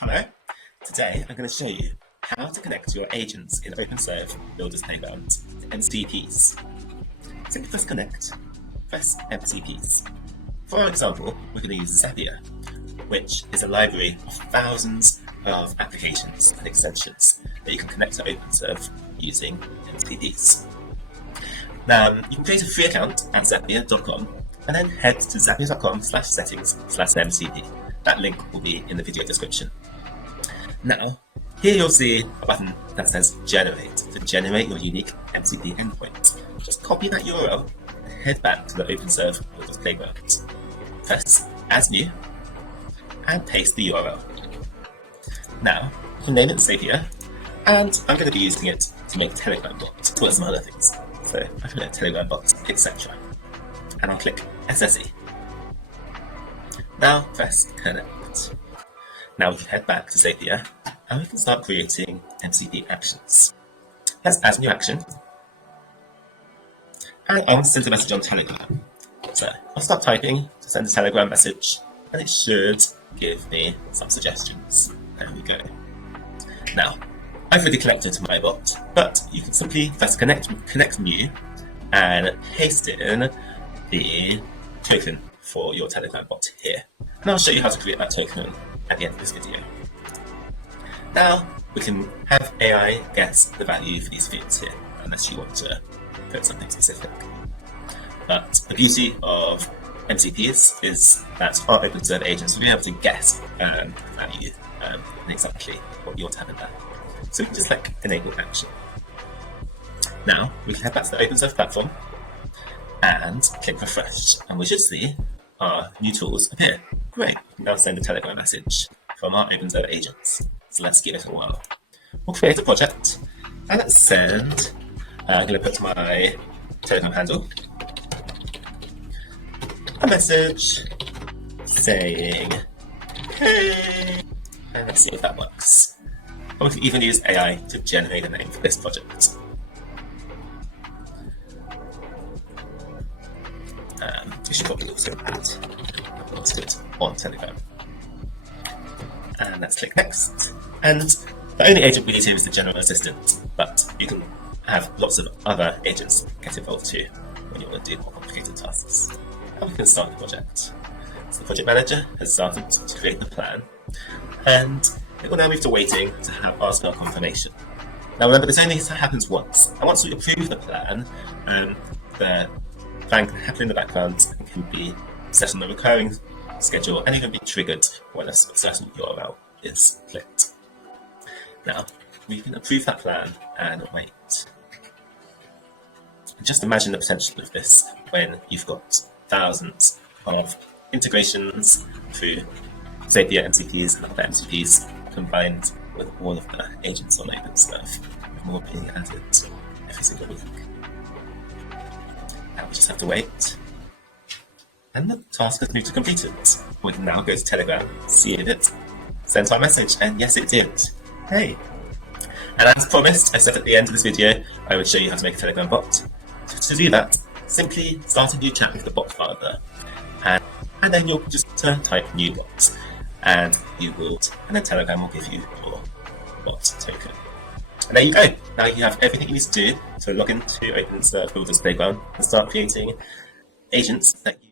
Hello, today I'm going to show you how to connect your agents in OpenServ Builders Playground to MCPs. Simply press connect, press MCPs. For example, we're going to use Zapier, which is a library of thousands of applications and extensions that you can connect to OpenServ using MCPs. Now, you can create a free account at zapier.com and then head to zapier.com/settings/MCP. That link will be in the video description. Now, here you'll see a button that says Generate to generate your unique MCP endpoint. Just copy that URL and head back to the OpenServ Builders Playground. Press Add New and paste the URL. Now, you can name it Zapier, and I'm going to be using it to make a Telegram bot, as well as some other things. So I can make a Telegram bot, etc. And I'll click SSE. Now press Connect. Now we can head back to Zapier and we can start creating MCP actions. Let's add a new action. And I want to send a message on Telegram. So I'll start typing to send a Telegram message and it should give me some suggestions. There we go. Now, I've already connected to my bot, but you can simply press connect new and paste in the token for your Telegram bot here. And I'll show you how to create that token at the end of this video. Now, we can have AI guess the value for these fields here, unless you want to put something specific. But the beauty of MCPs is that our OpenServ agents will be able to guess the value and exactly what you want to have in there. So we can just click Enable Action. Now, we can head back to the OpenServ platform and click Refresh, and we should see our new tools appear. Great, we can now send a Telegram message from our OpenServ agents. So let's give it a whirl. We'll create a project, and let's send, I'm going to put my Telegram handle, a message saying, hey, and let's see if that works. Or we can even use AI to generate a name for this project. We should probably also add post it on Telegram. And let's click Next. And the only agent we need here is the general assistant, but you can have lots of other agents get involved too when you want to do more complicated tasks. And we can start the project. So the project manager has started to create the plan, and it will now move to waiting to have ask for confirmation. Now remember, this only happens once, and once we approve the plan, the plan can happen in the background and can be set on a recurring schedule and even be triggered when a certain URL is clicked. Now, we can approve that plan and wait. And just imagine the potential of this when you've got thousands of integrations through Zapier MCPs and other MCPs combined with all of the agents on OpenServ, with more being added every single week. Now we just have to wait. And the task has moved to completed. We can now go to Telegram, see if it sent our message, and yes it did. Hey! And as promised, I said at the end of this video, I would show you how to make a Telegram bot. To do that, simply start a new chat with the bot further, and then you'll just type new bot, and then Telegram will give you your bot token. And there you go. Now you have everything you need to do to log into OpenServ Builders Playground and start creating agents that you